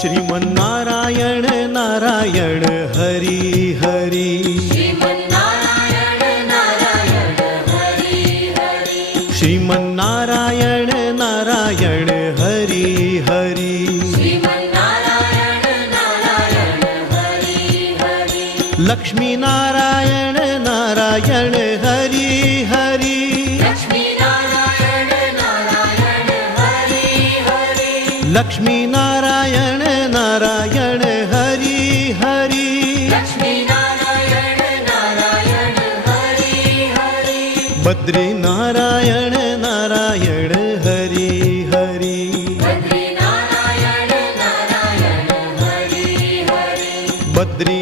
Sriman Narayana Narayan Hari Hari, Sriman Narayana Narayan Hari Hari, Sriman Narayana Narayan Hari Hari, Sriman Narayana Narayan Hari Hari, Lakshmi Narayan Narayan Hari Hari, Lakshmi Narayan Narayan Hari Hari, Lakshmi Narayan Narayan Hari Hari, Lakshmi Narayan Narayan Hari Hari, Badri Narayan Narayan Hari Hari, Badri Narayan Narayan Hari Hari, Badri